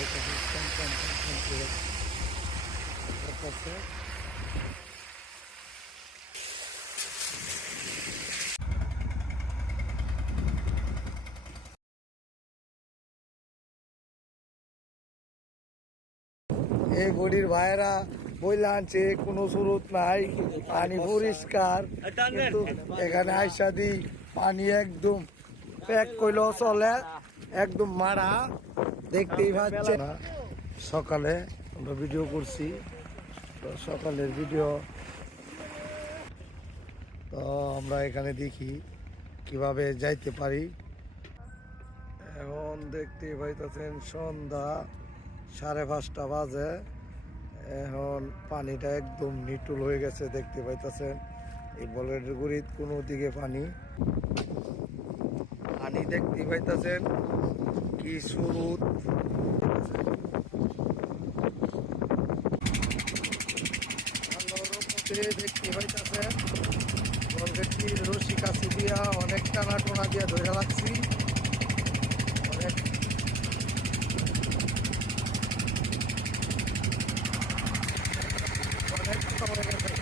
এই বডির ভাইয়েরা বইলে আনছে কোনো স্রোত নাই, পানি পরিষ্কার, কিন্তু এখানে আইসা দি পানি একদম প্যাক কইলেও চলে, একদম মারা, দেখতেই পাচ্ছে না। সকালে আমরা ভিডিও করছি, তো সকালের ভিডিও, তো আমরা এখানে দেখি কিভাবে যাইতে পারি। এখন দেখতেই পাইতেছেন সন্ধ্যা 5:30 বাজে। এখন পানিটা একদম নিটুল হয়ে গেছে, দেখতে পাইতেছেন। এই বলের গুড়িত কোনো দিকে পানি দেখতে পাইতেছেন, কি স্রোত। দেখতে পাইতেছেন বলগেটটি রশি কাছি দিয়া অনেক টানা টোনা দিয়া ধরে রাখছি, অনেক অনেক হয়ে গেছে।